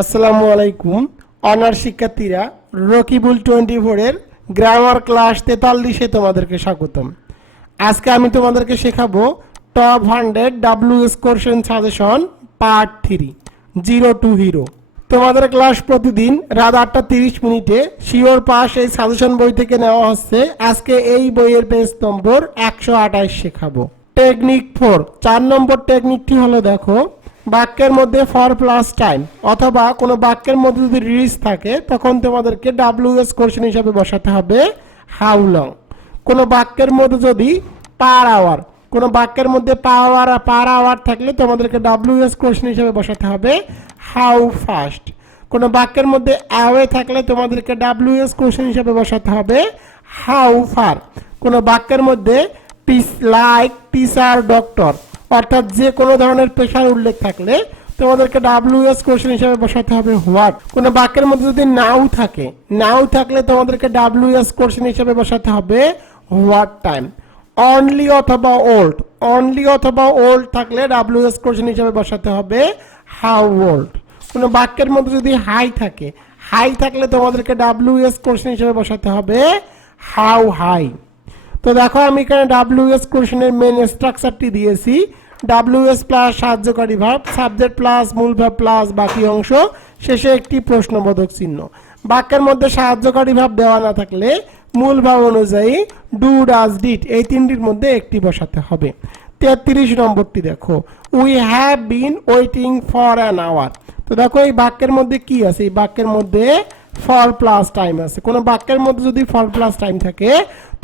আসসালামু আলাইকুম। অনার শিক্ষার্থীরা, রকিবুল টোয়েন্টি ফোরের গ্রামার ক্লাস তেতাল্লিশে তোমাদেরকে স্বাগতম। আজকে আমি তোমাদেরকে শেখাবো top hundred W H question suggestion part three zero to hero তোমাদের ক্লাস প্রতিদিন রাত আটটা তিরিশ মিনিটে শিওর পাস এই সাজেশন বই থেকে নেওয়া হচ্ছে। আজকে এই বইয়ের পেজ নম্বর একশো আঠাশ শেখাবো। টেকনিক ফোর চার নম্বর টেকনিকটি হলো দেখো বাক্যের মধ্যে ফর প্লাস টাইম অথবা কোনো বাক্যের মধ্যে যদি রিলিজ থাকে, তখন তোমাদেরকে ডাব্লিউ এস কোশ্চেন হিসাবে বসাতে হবে হাউ লং কোনো বাক্যের মধ্যে যদি পার আওয়ার কোনো বাক্যের মধ্যে পাওয়ার পার আওয়ার থাকলে তোমাদেরকে ডাব্লিউ এস কোশ্চেন হিসাবে বসাতে হবে হাউ ফাস্ট কোনো বাক্যের মধ্যে অ্যাওয়ে থাকলে তোমাদেরকে ডাব্লিউ এস কোশ্চেন হিসাবে বসাতে হবে হাউ ফার কোনো বাক্যের মধ্যে টিস লাইক টিচার ডক্টর অর্থাৎ যে কোনো ধরনের পেশার উল্লেখ থাকলে তোমাদেরকে ডাব্লিউ এস কোশ্চেন হিসাবে বসাতে হবে হোয়াট কোনো বাক্যের মধ্যে যদি নাও থাকে নাও থাকলে তোমাদেরকে ডাব্লিউ এস কোশ্চেন হিসাবে বসাতে হবে হোয়াট টাইম অনলি অথবা ওল্ড অনলি অথবা ওল্ড থাকলে ডাব্লিউ এস কোশ্চেন হিসাবে বসাতে হবে হাউ ওল্ড কোনো বাক্যের মধ্যে যদি হাই থাকে হাই থাকলে তোমাদেরকে ডাব্লিউ এস কোশ্চেন হিসাবে বসাতে হবে হাউ হাই তো দেখো আমি এখানে ডাব্লিউ এস কোশ্চেনের মেন স্ট্রাকচারটি দিয়েছি। ডাব্লিউ এস প্লাস সাহায্যকারী ভাব সাবজেক্ট প্লাস মূল ভাব প্লাস বাকি অংশ। শেষে একটি প্রশ্নবোধক চিহ্ন। বাক্যের মধ্যে সাহায্যকারী ভাব দেওয়া না থাকলে মূল ভাব অনুযায়ী ডু ডাজ ডিট এই তিনটির মধ্যে একটি বসাতে হবে। তেত্রিশ নম্বরটি দেখো। We have been waiting for an hour তো দেখো, এই বাক্যের মধ্যে কি আছে? এই বাক্যের মধ্যে ফর প্লাস টাইম আছে। কোনো বাক্যের মধ্যে যদি ফর প্লাস টাইম থাকে,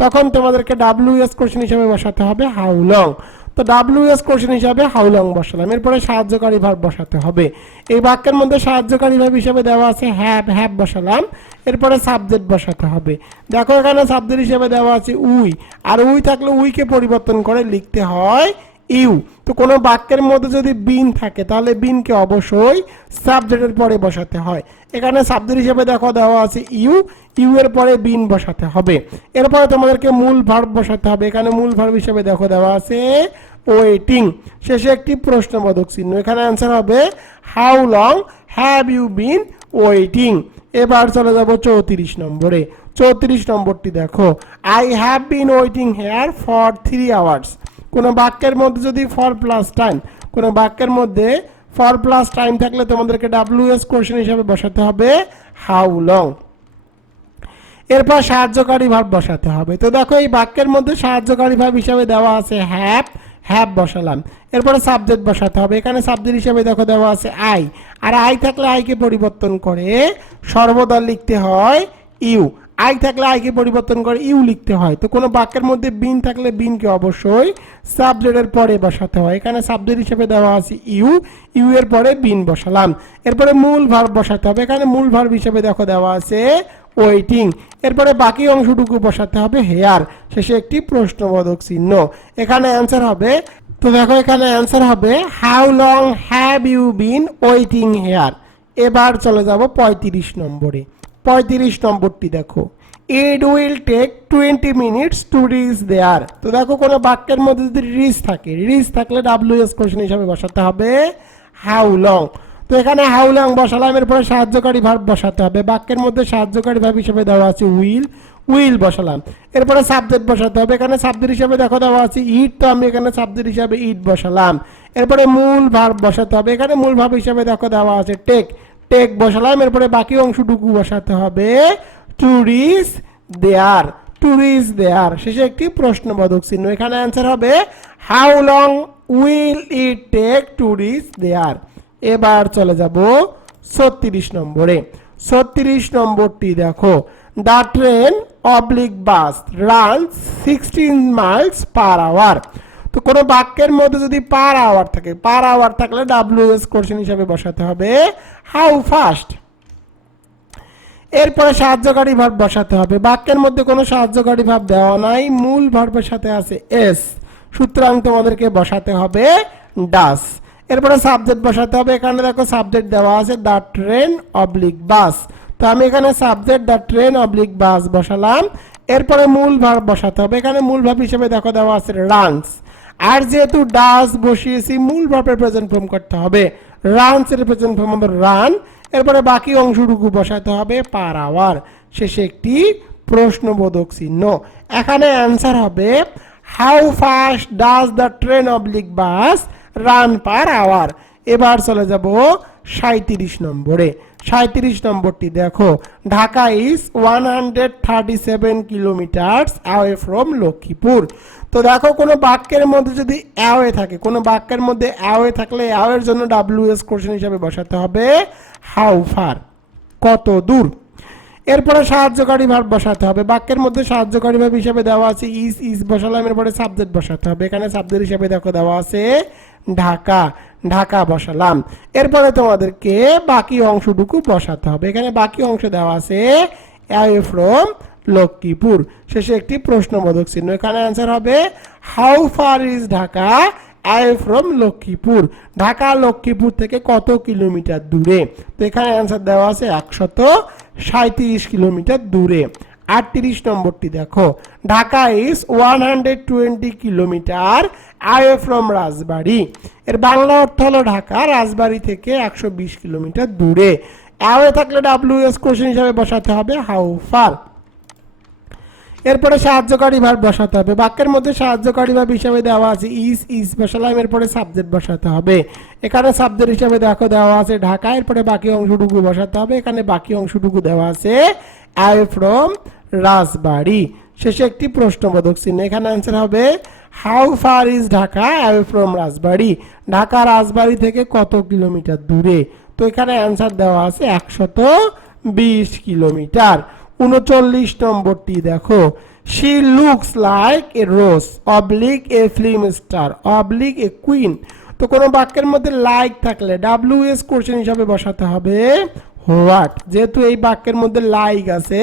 তখন তোমাদেরকে ডাব্লিউ এস কোশ্চেন হিসাবে বসাতে হবে হাউ লং তো ডাব্লিউ এস কোশ্চেন হিসাবে হাউ লং বসালাম। এরপরে সাহায্যকারী ভাব বসাতে হবে। এই বাক্যের মধ্যে সাহায্যকারী ভাব হিসাবে দেওয়া আছে হ্যাভ হ্যাভ বসালাম। এরপরে সাবজেক্ট বসাতে হবে। দেখো এখানে সাবজেক্ট হিসেবে দেওয়া আছে উই। আর উই থাকলে উইকে পরিবর্তন করে লিখতে হয় ইউ। তো কোনো বাক্যের মধ্যে যদি বিন থাকে, তাহলে বিনকে অবশ্যই সাবজেক্টের পরে বসাতে হয়। এখানে সাবজেক্ট হিসেবে দেখো দেওয়া আছে ইউ। ইউ এর পরে বিন বসাতে হবে। এরপরে তোমাদেরকে মূল ভার্ব বসাতে হবে। এখানে মূল ভার্ব হিসেবে দেখো দেওয়া আছে ওয়েটিং শেষে একটি প্রশ্নবোধক চিহ্ন। এখানে অ্যান্সার হবে how long have you been waiting এবার চলে যাব চৌত্রিশ নম্বরে। চৌত্রিশ নম্বরটি দেখো I have been waiting here for three hours কোনো বাক্যের মধ্যে যদি ফর প্লাস টাইম কোনো বাক্যের মধ্যে ফর প্লাস টাইম থাকলে তোমাদেরকে ডাব্লিউ এস কোশ্চেন হিসাবে বসাতে হবে হাউ লং এরপর সাহায্যকারী ভাব বসাতে হবে। তো দেখো, এই বাক্যের মধ্যে সাহায্যকারী ভাব হিসাবে দেওয়া আছে হ্যাভ হ্যাভ বসালাম। এরপরে সাবজেক্ট বসাতে হবে। এখানে সাবজেক্ট হিসাবে দেখো দেওয়া আছে আই আর আই থাকলে আইকে পরিবর্তন করে সর্বদা লিখতে হয় ইউ আই থাকলে আইকে পরিবর্তন করে ইউ লিখতে হয়। তো কোনো বাক্যের মধ্যে বিন থাকলে বিনকে অবশ্যই সাবজেক্টের পরে বসাতে হয়। এখানে সাবজেক্ট হিসেবে দেওয়া আছে ইউ ইউ এর পরে বিন বসালাম। এরপরে মূল ভার্ব বসাতে হবে। এখানে মূল ভার্ব হিসেবে দেখো দেওয়া আছে ওয়েটিং এরপরে বাকি অংশটুকু বসাতে হবে হেয়ার শেষে একটি প্রশ্নবোধক চিহ্ন। এখানে অ্যান্সার হবে, তো দেখো এখানে অ্যান্সার হবে how long have you been waiting here এবার চলে যাব পঁয়ত্রিশ নম্বরে। পঁয়ত্রিশ নম্বরটি দেখো। It will take twenty minutes to reach there তো দেখো কোনো বাক্যের মধ্যে যদি রিচ থাকে রিচ থাকলে ডাব্লিউ এস কোশ্চেন হিসাবে বসাতে হবে হাউ লং তো এখানে হাউ লং বসালাম এরপরে সাহায্যকারী ভাব বসাতে হবে। বাক্যের মধ্যে সাহায্যকারী ভাব হিসেবে দেওয়া আছে উইল উইল বসালাম। এরপরে সাবজেক্ট বসাতে হবে। এখানে সাবজেক্ট হিসাবে দেখো দেওয়া আছে ইট, তো আমি এখানে সাবজেক্ট হিসাবে ইট বসালাম। এরপরে মূল ভাব বসাতে হবে। এখানে মূল ভাব হিসাবে দেখো দেওয়া আছে টেক। টেক বসালাম। এরপরে বাকি অংশটুকু বসাতে হবে। To reach there. To reach there. শেষে একটি প্রশ্নবোধক চিহ্ন। এখানে অ্যান্সার হবে, how long will it take to reach there? এবার চলে যাব ছত্রিশ নম্বরে। ছত্রিশ নম্বরটি দেখো, the train oblique bus run sixteen miles per hour. তো কোনো বাক্যের মধ্যে যদি পার আওয়ার থাকে, পার আওয়ার থাকলে ডাব্লিউ এস হিসাবে বসাতে হবে। How fast? এরপরে সাহায্যকারী ভাব বসাতে হবে। বাক্যের মধ্যে কোনো সাহায্যকারী ভাব দেওয়া নাই, মূল ভার্বের সাথে আছে এস। সুতরাং তোমাদেরকে বসাতে হবে ডাস। এরপরে সাবজেক্ট বসাতে হবে। এখানে দেখো সাবজেক্ট দেওয়া আছে দ্য ট্রেন অবলিক বাস তো আমি এখানে subject the train oblique bus বসালাম। এরপরে মূল ভাব বসাতে হবে। এখানে মূল ভাব হিসেবে দেখো দেওয়া আছে রানস আর যেহেতু ডাস বসিয়েছি, মূল ভার্বের প্রেজেন্ট ফর্ম করতে হবে। রানস এর প্রেজেন্ট ফর্ম আমাদের রান এরপরে বাকি অংশটুকু বসাতে হবে পার আওয়ার শেষে একটি প্রশ্নবোধক চিহ্ন। এখানে অ্যান্সার হবে how fast does the train oblique bus run per hour. এবার চলে যাব সাঁত্রিশ নম্বরে। সাঁত্রিশ নম্বরটি দেখো, Dhaka is one hundred thirty seven kilometres away from Lakshmipur তো দেখো, কোনো বাক্যের মধ্যে যদি অ্যাওয়ে থাকে, কোনো বাক্যের মধ্যে অ্যাওয়ে থাকলে অ্যাওয়ের জন্য ডাব্লিউ এস কোশ্চেন হিসাবে বসাতে হবে। হাউ ফার কত দূর? এরপরে সাহায্যকারী ভাব বসাতে হবে। বাক্যের মধ্যে সাহায্যকারী ভাব হিসাবে দেওয়া আছে ইস ইস বসালাম, এরপরে সাবজেক্ট বসাতে হবে। এখানে সাবজেক্ট হিসাবে দেখো দেওয়া আছে ঢাকা ঢাকা বসালাম। এরপরে তোমাদেরকে বাকি অংশটুকু বসাতে হবে। এখানে বাকি অংশ দেওয়া আছে অ্যাওয়ে ফ্রম লক্ষ্মীপুর। শেষে একটি প্রশ্নবোধক চিহ্ন। এখানে অ্যান্সার হবে how far is Dhaka away from Lakshmipur Dhaka Lakshmipur থেকে কত কিলোমিটার দূরে? তো এখানে অ্যান্সার দেওয়া আছে একশত সাঁত্রিশ কিলোমিটার দূরে। আটত্রিশ নম্বরটি দেখো। Dhaka is one hundred twenty kilometre. Away from Rajbari. এর বাংলা অর্থ হলো ঢাকা। রাজবাড়ি থেকে একশো বিশ কিলোমিটার দূরে। অ্যাওয়ে থাকলে ডাব্লিউ এস কোশ্চেন হিসাবে বসাতে হবে। হাউ ফার এরপরে সাহায্যকারী ভাব বসাতে হবে। বাক্যের মধ্যে সাহায্যকারী ভাব হিসাবে দেওয়া আছে ইস ইস বসালাম এরপরে সাবজেক্ট বসাতে হবে। এখানে সাবজেক্ট হিসাবে দেখো দেওয়া আছে ঢাকা, এরপরে বাকি অংশটুকু বসাতে হবে। এখানে বাকি অংশটুকু দেওয়া আছে আই ফ্রম রাজবাড়ি। শেষে একটি প্রশ্নবোধক চিহ্ন। এখানে অ্যান্সার হবে how far is Dhaka away from Rajbari? Dhaka, Rajbari থেকে কত কিলোমিটার দূরে? তো এখানে অ্যান্সার দেওয়া আছে একশত বিশ কিলোমিটার। উনচল্লিশ নম্বরটি দেখো। She looks like a rose oblique a film star oblique a queen তো কোনো বাক্যের মধ্যে লাইক থাকলে ডাব্লিউ এস কোশ্চেন হিসাবে বসাতে হবে হোয়াট যেহেতু এই বাক্যের মধ্যে লাইক আছে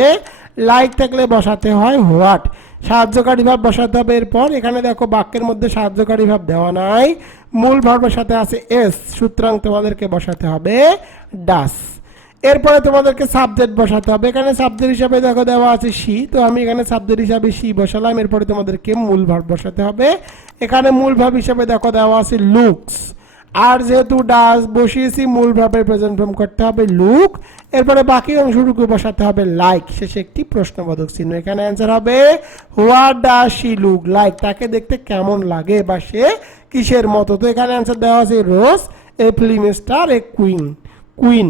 লাইক থাকলে বসাতে হয় হোয়াট সাহায্যকারী ভাব বসাতে হবে এরপর। এখানে দেখো বাক্যের মধ্যে সাহায্যকারী ভাব দেওয়া নাই। মূল ভাবের সাথে আছে এস সুতরাং তোমাদেরকে বসাতে হবে ডাস এরপরে তোমাদেরকে সাবজেক্ট বসাতে হবে। এখানে সাবজেক্ট হিসাবে দেখো দেওয়া আছে সি তো আমি এখানে সাবজেক্ট হিসাবে সি বসালাম। এরপরে তোমাদেরকে মূল ভাব বসাতে হবে। এখানে মূল ভাব হিসাবে দেখো দেওয়া আছে লুকস আর যেহেতু ডাস বসিয়েছি, মূল ভাবের প্রেজেন্ট ফর্ম করতে হবে লুক এরপরে বাকি অংশটুকু বসাতে হবে লাইক শেষে একটি প্রশ্নবোধক চিহ্ন। এখানে অ্যান্সার হবে what does she look like তাকে দেখতে কেমন লাগে বা সে কিসের মতো? তো এখানে অ্যান্সার দেওয়া আছে rose a film star a queen queen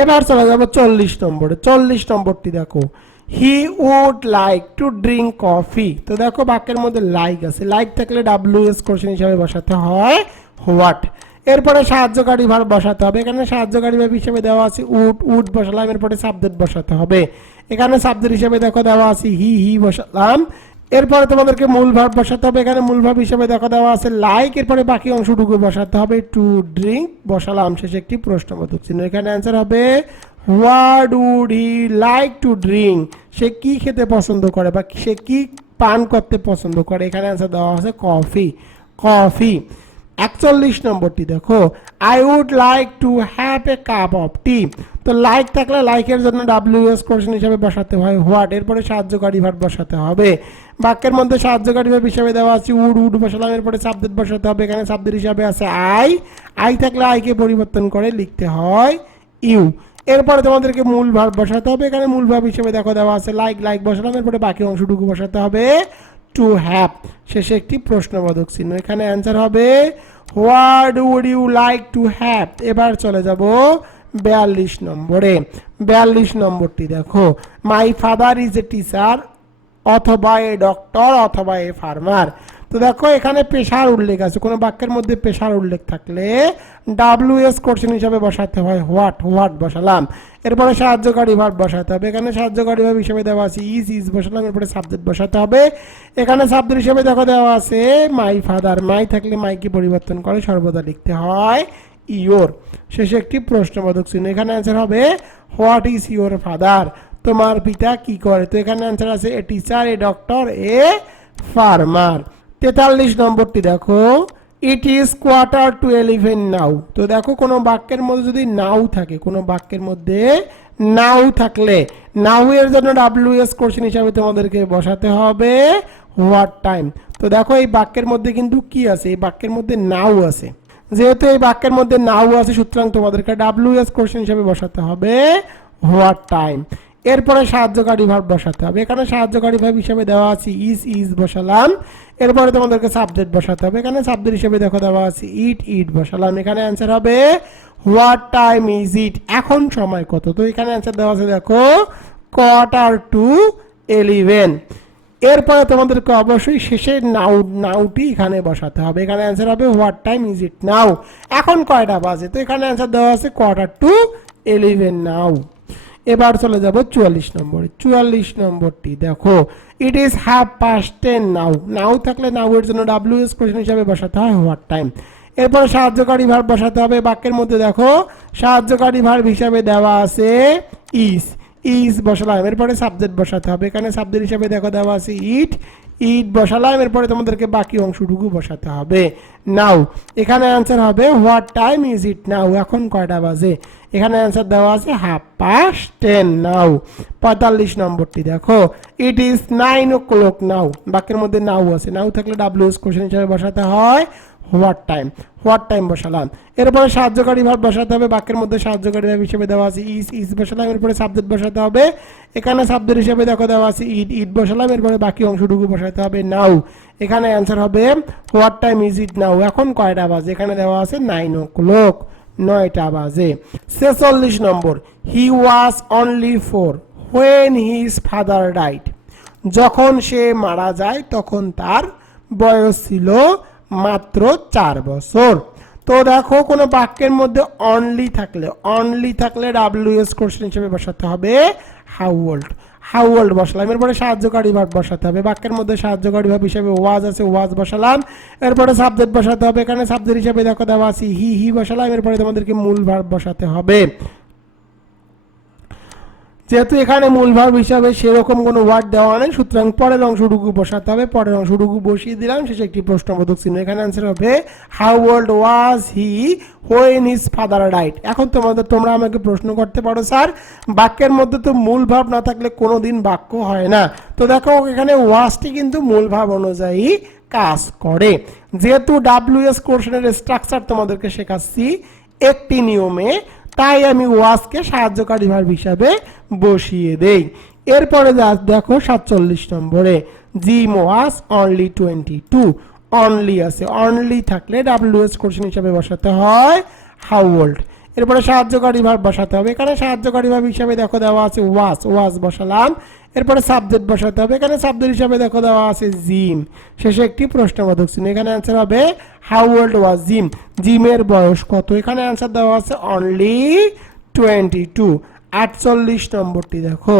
এবার চলে যাব চল্লিশ নম্বরে। চল্লিশ নম্বরটি দেখো। He would like to drink coffee তো দেখো বাক্যের মধ্যে লাইক আছে। লাইক থাকলে ডাব্লিউ এস কোশ্চেন হিসাবে বসাতে হয় হোয়াট এরপরে সাহায্যকারী ভাব বসাতে হবে। এখানে সাহায্যকারী ভাব হিসেবে দেওয়া আছে উড উড বসালাম, এরপরে সাবজেক্ট বসাতে হবে। এখানে সাবজেক্ট হিসেবে দেখো দেওয়া আছে হি হি বসালাম। এরপরে তোমাদেরকে মূল ভাব বসাতে হবে। এখানে মূল ভাব হিসেবে দেখা দেওয়া আছে লাইক এরপরে বাকি অংশটুকু বসাতে হবে টু ড্রিঙ্ক বসালাম শেষে একটি প্রশ্নবোধক চিহ্ন। এখানে অ্যান্সার হবে what would he like to drink সে কি খেতে পছন্দ করে বা সে কি পান করতে পছন্দ করে? এখানে অ্যান্সার দেওয়া আছে কফি কফি একচল্লিশ নম্বরটি দেখো I would like to have a cup of tea তো লাইক থাকলে লাইকের জন্য ডাব্লিউ এস কোশ্চেন হিসাবে বসাতে হয়। হোয়াট এরপরে সাহায্যকারী ভাব বসাতে হবে। বাক্যের মধ্যে সাহায্যকারী ভাব হিসাবে দেওয়া আছে, উড উড বসালাম এরপরে সাবজেক্ট বসাতে হবে। এখানে সাবজেক্ট হিসাবে আছে আই। আই থাকলে আইকে পরিবর্তন করে লিখতে হয় ইউ। এরপরে তোমাদেরকে মূল ভাব বসাতে হবে। এখানে মূল ভাব হিসেবে দেখো দেওয়া আছে লাইক লাইক বসালাম এরপরে বাকি অংশটুকু বসাতে হবে টু হ্যাভ শেষে একটি প্রশ্নবোধক চিহ্ন। এখানে অ্যান্সার হবে what would you like to have এবার চলে যাব বিয়াল্লিশ নম্বরে। বিয়াল্লিশ নম্বরটি দেখো my father is a teacher অথবা এ ডক্টর অথবা এ ফার্মার তো দেখো, এখানে পেশার উল্লেখ আছে। কোনো বাক্যের মধ্যে পেশার উল্লেখ থাকলে ডাব্লিউ এস কোশ্চেন হিসাবে বসাতে হয়। হোয়াট হোয়াট বসালাম। এরপরে সাহায্যকারী ভাব বসাতে হবে। এখানে সাহায্যকারী ভাব হিসেবে দেওয়া আছে ইজ ইজ বসালাম। এরপরে সাবজেক্ট বসাতে হবে। এখানে সাবজেক্ট হিসেবে দেখো দেওয়া আছে মাই ফাদার মাই থাকলে মাইকে পরিবর্তন করে? সর্বদা লিখতে হয় ইয়োর শেষে একটি প্রশ্নবোধক চিহ্ন। এখানে অ্যান্সার হবে হোয়াট ইজ ইয়োর ফাদার তোমার পিতা কি করে? তো এখানে অ্যান্সার আছে, a teacher a doctor a farmer তেতাল্লিশ নম্বরটি দেখো। It is quarter to eleven now তো দেখো, কোনো বাক্যের মধ্যে যদি নাও থাকে, কোনো বাক্যের মধ্যে নাও থাকলে নাও এর জন্য ডাব্লিউ এস কোশ্চেন হিসাবে তোমাদেরকে বসাতে হবে হোয়াট টাইম তো দেখো, এই বাক্যের মধ্যে কিন্তু কি আছে? এই বাক্যের মধ্যে নাও আছে। যেহেতু এই বাক্যের মধ্যে নাও আছে, সুতরাং তোমাদেরকে ডাব্লিউ এস কোশ্চেন হিসেবে বসাতে হবে হোয়াট টাইম এরপরে সাহায্যকারী ভাব বসাতে হবে। এখানে সাহায্যকারী ভাব হিসেবে দেওয়া আছে ইজ ইজ বসালাম। এরপরে তোমাদেরকে সাবজেক্ট বসাতে হবে। এখানে সাবজেক্ট হিসেবে দেখো দেওয়া আছে ইট ইট বসালাম। এখানে অ্যান্সার হবে হোয়াট টাইম ইজ ইট এখন সময় কত? তো এখানে অ্যান্সার দেওয়া আছে দেখো কোয়ার্টার টু এলিভেন এরপরে তোমাদেরকে অবশ্যই শেষের নাউ নাউটি এখানে বসাতে হবে। এখানে অ্যান্সার হবে what time is it now এখন কয়টা বাজে? তো এখানে অ্যান্সার দেওয়া আছে কোয়ার্টার টু এলিভেন নাও এবার চলে যাব চুয়াল্লিশ নম্বরে। চুয়াল্লিশ নম্বরটি দেখো। It is have past ten now now থাকলে নাও এর জন্য ডাব্লিউ এস কোয়েশন হিসাবে বসাতে হয় হোয়াট টাইম এরপর সাহায্যকারী ভার বসাতে হবে। বাক্যের মধ্যে দেখো, সাহায্যকারী ভার হিসাবে দেওয়া আছে ইস ইস বসালাম। এরপরে সাবজেক্ট বসাতে হবে। এখানে সাবজেক্ট হিসাবে দেখো দেওয়া আছে ইট ইট বসালাম, এরপরে তোমাদেরকে বাকি অংশটুকু বসাতে হবে। নাও এখানে অ্যান্সার হবে what time is it now এখন কয়টা বাজে? এখানে অ্যান্সার দেওয়া আছে হাফ পাস টেন নাও পঁয়তাল্লিশ নম্বরটি দেখো it is nine o'clock now বাক্যের মধ্যে নাও আছে। নাও থাকলে ডাব্লিউ এস কোশ্চেন হিসাবে বসাতে হয় হোয়াট টাইম হোয়াট টাইম বসালাম? এরপরে সাহায্যকারী ভাব বসাতে হবে, বাক্যের মধ্যে সাহায্যকারী ভাব হিসেবে দেওয়া আছে ইস ইস বসালাম, এরপরে সাবজেক্ট বসাতে হবে, এখানে সাবজেক্ট হিসেবে দেখো দেওয়া আছে ইট ইট বসালাম, এরপরে বাকি অংশটুকু বসাতে হবে নাও এখানে অ্যান্সার হবে what time is it now এখন কয়টা বাজে? এখানে দেওয়া আছে নাইন ও ক্লক নয়টা বাজে। ছেচল্লিশ নম্বর he was only four when his father died যখন সে মারা যায়, তখন তার বয়স ছিল মাত্র চার বছর। তো দেখো, কোনো বাক্যের মধ্যে অনলি থাকলে অনলি থাকলে ডাব্লিউ এস কোশ্চেন হিসেবে বসাতে হবে হাউ ওল্ড হাউ ওল্ড বসালাম, এরপরে সাহায্যকারী ভাব বসাতে হবে। বাক্যের মধ্যে সাহায্যকারী ভাব হিসেবে ওয়াজ আছে ওয়াজ বসালাম। এরপরে সাবজেক্ট বসাতে হবে, এখানে সাবজেক্ট হিসেবে দেখো দেওয়া আছে হি হি বসালাম। এরপরে তোমাদেরকে মূল ভাব বসাতে হবে। যেহেতু এখানে মূল হিসাবে সেরকম কোনো ওয়ার্ড দেওয়া নেই, সুতরাং পরের অংশটুকু বসাতে হবে। পরের অংশটুকু বসিয়ে দিলাম, শেষে একটি প্রশ্নবোধক চিহ্ন। এখানে অ্যান্সার হবে how old was he when his father right এখন তোমাদের, তোমরা আমাকে প্রশ্ন করতে পারো, স্যার, বাক্যের মধ্যে তো মূল ভাব না থাকলে কোনো দিন বাক্য হয় না। তো দেখো, এখানে ওয়াজটি কিন্তু মূল ভাব অনুযায়ী কাজ করে। যেহেতু ডাব্লিউএস কোর্সনের স্ট্রাকচার তোমাদেরকে শেখাচ্ছি, একটি নিয়মে তাই আমি ওয়াজকে সাহায্যকারী ভার্ব হিসাবে বসিয়ে দেই। এরপরে দেখো সাতচল্লিশ নম্বরে Jim was only twenty two only আছে। অনলি থাকলে ডাব্লিউএস কোশ্চেন হিসাবে বসাতে হয় হাউ ওল্ড এরপরে সাহায্যকারী ভাব বসাতে হবে। এখানে সাহায্যকারী ভাব হিসাবে দেখো দেওয়া আছে ওয়াজ। ওয়াজ বসালাম। এরপরে সাবজেক্ট বসাতে হবে। এখানে সাবজেক্ট হিসাবে দেখো দেওয়া আছে জিম। শেষে একটি প্রশ্নবোধক চিহ্ন। এখানে অ্যান্সার হবে হাউ ওল্ড ওয়াজ জিম জিমের বয়স কত? এখানে অ্যান্সার দেওয়া আছে অনলি টোয়েন্টি টু আটচল্লিশ নম্বরটি দেখো।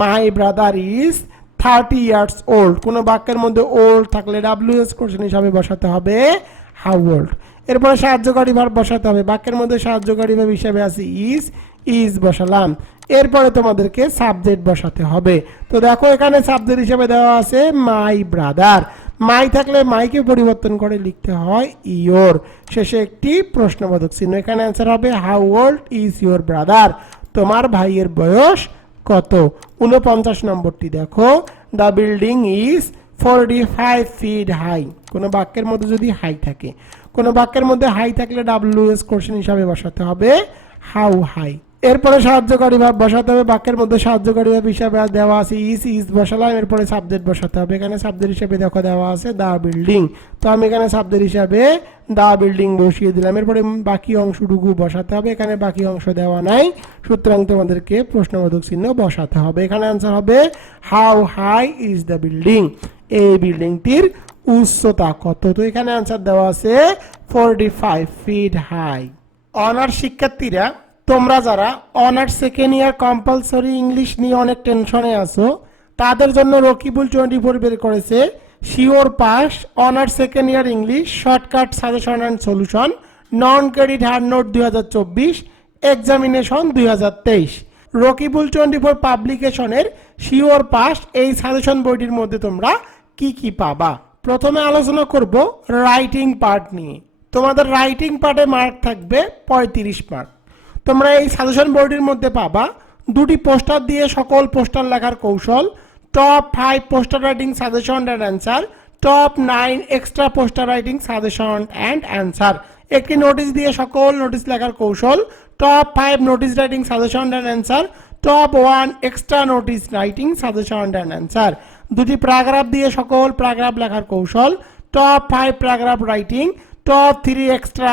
My brother is thirty years old কোনো বাক্যের মধ্যে ওল্ড থাকলে ডাব্লিউএস কোশ্চেন হিসাবে বসাতে হবে হাউ ওল্ড এরপরে সাহায্যকারী ভাব বসাতে হবে। বাক্যের মধ্যে সাহায্যকারী ভাব হিসাবে আছে ইজ ইজ বসালাম। এরপরে তোমাদেরকে সাবজেক্ট বসাতে হবে। তো দেখো, এখানে সাবজেক্ট হিসেবে দেওয়া আছে মাই ব্রাদার মাই থাকলে মাইকে পরিবর্তন করে লিখতে হয় ইয়োর শেষে একটি প্রশ্নবোধক চিহ্ন। এখানে অ্যান্সার হবে how old is your brother তোমার ভাইয়ের বয়স কত? উনপঞ্চাশ নম্বরটি দেখো। The building is forty five feet high কোনো বাক্যের মধ্যে যদি হাই থাকে। কোনো বাক্যের মধ্যে হাই থাকলে ডাব্লিউ এস কোশ্চেন হিসাবে বসাতে হবে হাউ হাই এরপরে সাহায্যকারী ভাব বসাতে হবে, বাক্যের মধ্যে সাহায্যকারী ভাব হিসাবে দেওয়া আছে ইস ইস বসালাম, এরপরে সাবজেক্ট বসাতে হবে। এখানে সাবজেক্ট হিসাবে দেখো দেওয়া আছে দা বিল্ডিং তো আমি এখানে সাবজেক্ট হিসাবে দা বিল্ডিং বসিয়ে দিলাম। এরপরে বাকি অংশটুকু বসাতে হবে, এখানে বাকি অংশ দেওয়া নাই। সুতরাং তোমাদেরকে প্রশ্নবোধক চিহ্ন বসাতে হবে। এখানে অ্যান্সার হবে how high is the building এই বিল্ডিংটির উচ্চতা কত? তো এখানে অ্যান্সার দেওয়া আছে forty five feet high honours শিক্ষার্থীরা তোমরা যারা honours second year compulsory English নিয়ে অনেক টেনশনে আছো, তাদের জন্য রকিবুল টোয়েন্টি ফোর বের করেছে। Sure pass honours second year English shortcut suggestion and solution non credit hard note দুই হাজার চব্বিশ এক্সামিনেশন দুই হাজার তেইশ। রকিবুল টোয়েন্টি ফোর পাবলিকেশনের শিওর পাস এই সাজেশন বইটির মধ্যে তোমরা কি কি পাবা? প্রথমে আলোচনা করব রাইটিং পার্ট নিয়ে। তোমাদের রাইটিং পার্টে মার্ক থাকবে পঁয়ত্রিশ মার্ক তোমরা এই সাজেশন বোর্ডের মধ্যে পাবা দুটি পোস্টার দিয়ে সকল পোস্টার লেখার কৌশল top five poster writing suggestion and answer top nine extra poster writing suggestion and answer একটি নোটিশ দিয়ে সকল নোটিশ লেখার কৌশল top five notice writing suggestion and answer top one extra notice writing suggestion and answer দুটি paragraph দিয়ে সকল paragraph লেখার কৌশল top five paragraph writing top three extra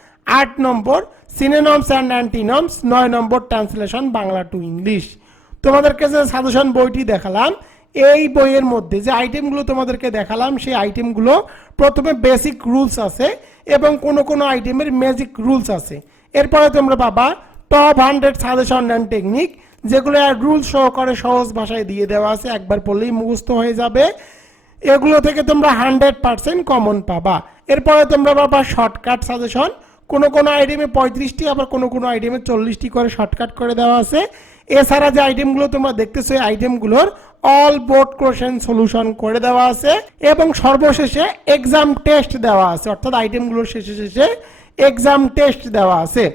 আট নম্বর সিনেনমস অ্যান্ড অ্যান্টিনমস নয় নম্বর ট্রান্সলেশন বাংলা টু ইংলিশ তোমাদেরকে যে সাজেশন বইটি দেখালাম, এই বইয়ের মধ্যে যে আইটেমগুলো তোমাদেরকে দেখালাম, সেই আইটেমগুলো প্রথমে বেসিক রুলস আছে এবং কোনো কোনো আইটেমের ম্যাজিক রুলস আছে। এরপরে তোমরা পাবা top hundred suggestion and technique যেগুলো রুল সহকারে সহজ ভাষায় দিয়ে দেওয়া আছে, একবার পড়লেই মুখস্থ হয়ে যাবে। এগুলো থেকে তোমরা হান্ড্রেড পার্সেন্ট কমন পাবা। এরপরে তোমরা পাবা শর্টকাট সাজেশন কোনো কোনো আইটেমে পঁয়ত্রিশটি, আবার কোনো কোনো আইটেমে চল্লিশটি করে শর্টকাট করে দেওয়া আছে। এছাড়া যে আইটেমগুলো তোমরা দেখতেছো, এই আইটেমগুলোর অল বোর্ড কোশ্চেন সলিউশন করে দেওয়া আছে এবং সর্বশেষে এক্সাম টেস্ট দেওয়া আছে। অর্থাৎ আইটেমগুলোর শেষে শেষে এক্সাম টেস্ট দেওয়া আছে।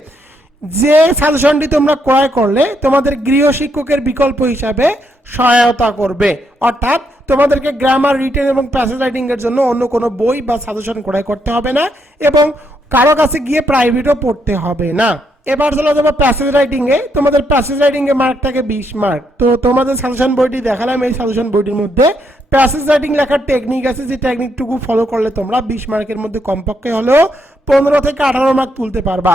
যে সাজেশনটি তোমরা ক্রয় করলে, তোমাদের গৃহ শিক্ষকের বিকল্প হিসাবে সহায়তা করবে। অর্থাৎ তোমাদেরকে গ্রামার রিটেন এবং প্যাসেজ রাইটিং এর জন্য অন্য কোনো বই বা সাজেশন ক্রয় করতে হবে না এবং কারও কাছে গিয়ে প্রাইভেটও পড়তে হবে না। এবার চলে যাব প্যাসেজ রাইটিং এ। তোমাদের প্যাসেজ রাইটিং এ মার্ক থাকে বিশ মার্ক তো তোমাদের সাজেশন বইটি দেখালাম এই সাজেশন বইটির মধ্যে। প্যাসেজ রাইটিং লেখার টেকনিক আছে, যে টেকনিকটুকু ফলো করলে তোমরা বিশ মার্কের মধ্যে কমপক্ষে হলেও পনেরো থেকে আঠারো মার্ক তুলতে পারবা।